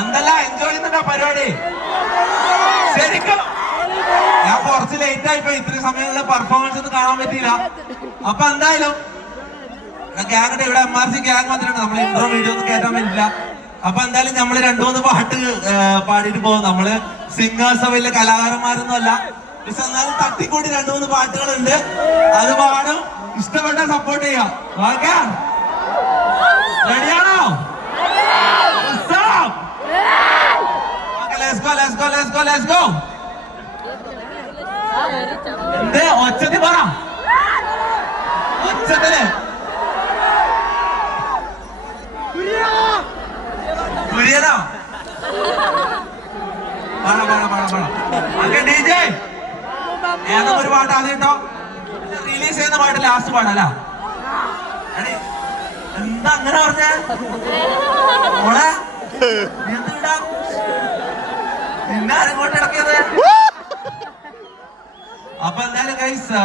എന്തല്ല എൻജോയ് ചെയ്യുന്നുണ്ടോ പരിപാടി? ശരിക്കും ഞാൻ കുറച്ച് ലേറ്റ് ആയിപ്പോ, ഇത്രയും സമയങ്ങളിൽ പെർഫോമൻസ് ഒന്നും കാണാൻ പറ്റിയില്ല. അപ്പൊ എന്തായാലും ഗ്യാങ്ങിന്റെ ഇവിടെ MRC ഗ്യാങ് വന്നിട്ടുണ്ട്. നമ്മൾ ഇൻട്രോ വീഡിയോ ഒന്നും കേട്ടാൻ പറ്റില്ല. അപ്പൊ എന്തായാലും നമ്മള് 2-3 പാട്ട് പാടിയിട്ട് പോകും. നമ്മള് സിംഗേഴ്സോ വലിയ കലാകാരന്മാരൊന്നും അല്ല. പക്ഷെ എന്നാലും തട്ടിക്കൂടി 2-3 പാട്ടുകളുണ്ട്, അത് പാടും. ഇഷ്ടപ്പെട്ട സപ്പോർട്ട് ചെയ്യാം. ഓക്കെ, റെഡിയാണോ? എന്ത് ഒച്ചത്തി പറ, ഒച്ചത്തില് കുര്യനോ? DJ ഏതൊക്കെ ഒരു പാട്ട് ആദ്യം കേട്ടോ. റിലീസ് ചെയ്യുന്ന പാട്ട് ലാസ്റ്റ് പാടല്ല. എന്താ അങ്ങനെ പറഞ്ഞേ മോളെ? എന്തിടാ നിന്നെ ആരെങ്ങോട്ട് ഇടക്കിയത്? അപ്പൊ എന്തായാലും ഗൈസ്,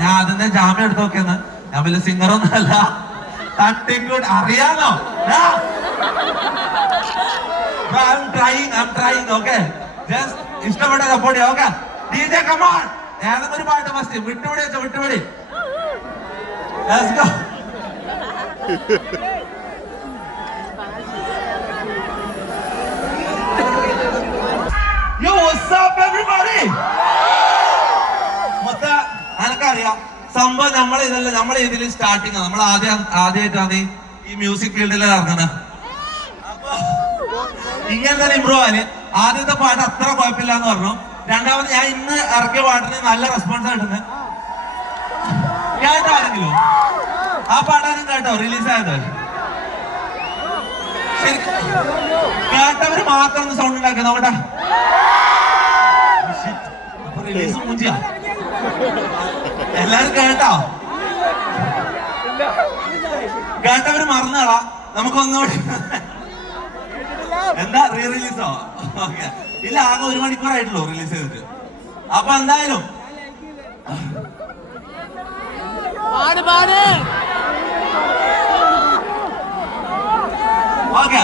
ഞാൻ അതിന്റെ ജാമ്യം എടുത്ത് നോക്കിയെന്ന്. ഞാൻ വലിയ സിംഗറൊന്നും അല്ല, തട്ടിക്കൂട്ട് അറിയാലോ. I'm trying, okay? Just ഇഷ്ടപ്പെട്ട സപ്പോർട്ട് ചെയ്യാം. Okay DJ, come on. ഏതൊക്കെ ഒരു പാട്ട് ഫസ്റ്റ് വിട്ടുപിടി വെച്ചോ, വിട്ടുപിടി. Let's go. Yo, what's up everybody? എനിക്കറിയാം സംഭവം നമ്മളെ ഇതിൽ സ്റ്റാർട്ടിങ് നമ്മൾ ആദ്യമായിട്ടാണ് ഈ മ്യൂസിക് ഫീൽഡിൽ ഇറങ്ങുന്നത്. അപ്പൊ ഇങ്ങനെ തന്നെ ഇമ്പ്രൂവ് ആവാന് ആദ്യത്തെ പാട്ട് അത്ര കുഴപ്പമില്ല എന്ന് പറഞ്ഞു. രണ്ടാമത് ഞാൻ ഇന്ന് ഇറക്കിയ പാട്ടിന് നല്ല റെസ്പോൺസ് ആയിട്ടുണ്ട്. കേട്ടോ ആരെങ്കിലും? ആ പാട്ടാനും കേട്ടോ റിലീസായത്? ശരി, കേട്ടവര് മാത്രം ഒന്ന് സൗണ്ട് ഉണ്ടാക്കുക. നോക്കട്ടെ, റിലീസ് മൂഞ്ചിയാ. എല്ലാരും കേട്ടോ? കേട്ടവര് മറന്നാളാ. നമുക്കൊന്നുകൂടി എന്താ റീ റിലീസോ? ഓക്കെ, ഇല്ല, ആകെ 1 മണിക്കൂറായിട്ടുള്ളൂ റിലീസ് ചെയ്തിട്ട്. അപ്പൊ എന്തായാലും ഓക്കെ.